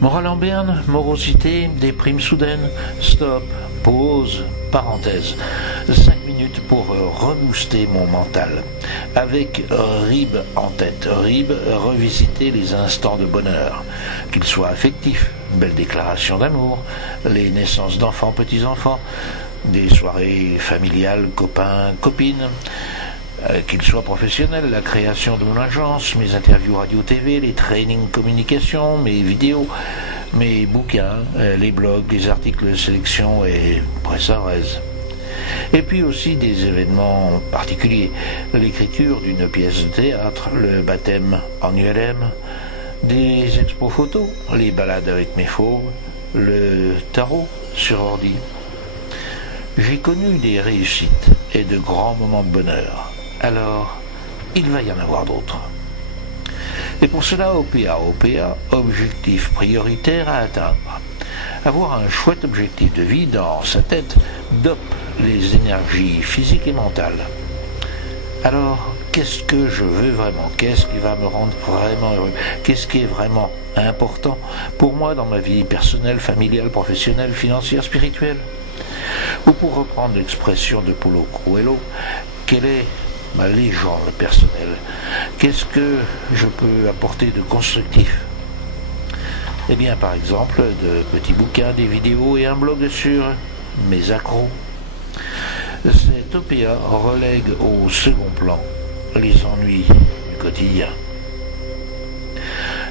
Morale en berne, morosité, déprime soudaine, stop, pause, parenthèse. 5 minutes pour rebooster mon mental. Avec RIB en tête. RIB, revisiter les instants de bonheur. Qu'ils soient affectifs, belles déclarations d'amour, les naissances d'enfants, petits-enfants, des soirées familiales, copains, copines, qu'ils soient professionnels, la création de mon agence, mes interviews radio-tv, les trainings communication, mes vidéos, mes bouquins, les blogs, les articles de sélection et presse à reste. Et puis aussi des événements particuliers, l'écriture d'une pièce de théâtre, le baptême en ULM, des expos photos, les balades avec mes faux, le tarot sur ordi. J'ai connu des réussites et de grands moments de bonheur. Alors, il va y en avoir d'autres. Et pour cela, OPA, objectif prioritaire à atteindre. Avoir un chouette objectif de vie dans sa tête dope les énergies physiques et mentales. Alors, qu'est-ce que je veux vraiment? Qu'est-ce qui va me rendre vraiment heureux? Qu'est-ce qui est vraiment important pour moi dans ma vie personnelle, familiale, professionnelle, financière, spirituelle? Ou pour reprendre l'expression de Paulo Coelho, quelle est ma légende personnelle? Qu'est-ce que je peux apporter de constructif? Eh bien, par exemple, de petits bouquins, des vidéos et un blog sur mes accros. Cet OPA relègue au second plan les ennuis du quotidien.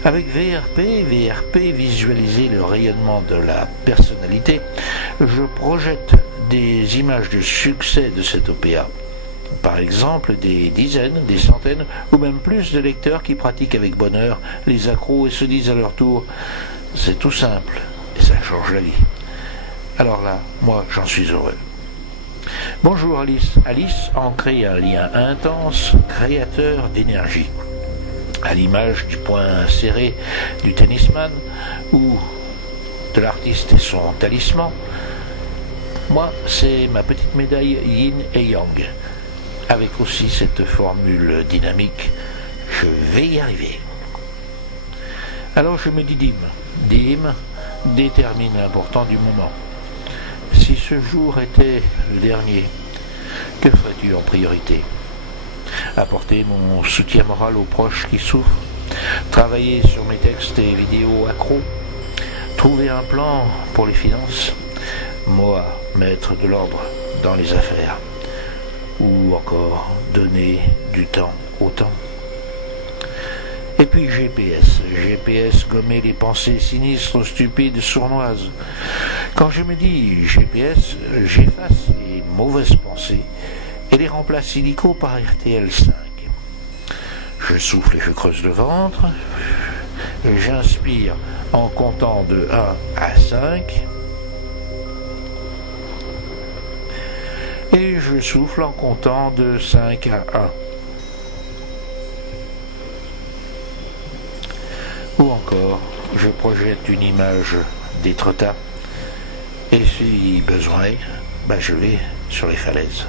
Avec VRP, visualiser le rayonnement de la personnalité, je projette des images de succès de cet OPA. Par exemple, des dizaines, des centaines ou même plus de lecteurs qui pratiquent avec bonheur les accros et se disent à leur tour « c'est tout simple et ça change la vie ». Alors là, moi, j'en suis heureux. Bonjour Alice. Alice en crée un lien intense, créateur d'énergie. À l'image du poing serré du tennisman ou de l'artiste et son talisman, moi, c'est ma petite médaille yin et yang. Avec aussi cette formule dynamique, je vais y arriver. Alors je me dis Dim détermine l'important du moment. Si ce jour était le dernier, que ferais-tu en priorité? Apporter mon soutien moral aux proches qui souffrent, travailler sur mes textes et vidéos accros, trouver un plan pour les finances, moi, mettre de l'ordre dans les affaires, ou encore donner du temps au temps. Et puis GPS, gommer les pensées sinistres, stupides, sournoises. Quand je me dis GPS, j'efface les mauvaises pensées et les remplace illico par RTL 5. Je souffle et je creuse le ventre, j'inspire en comptant de 1 à 5, et je souffle en comptant de 5 à 1. Ou encore, je projette une image d'Étretat, et si besoin, je vais sur les falaises.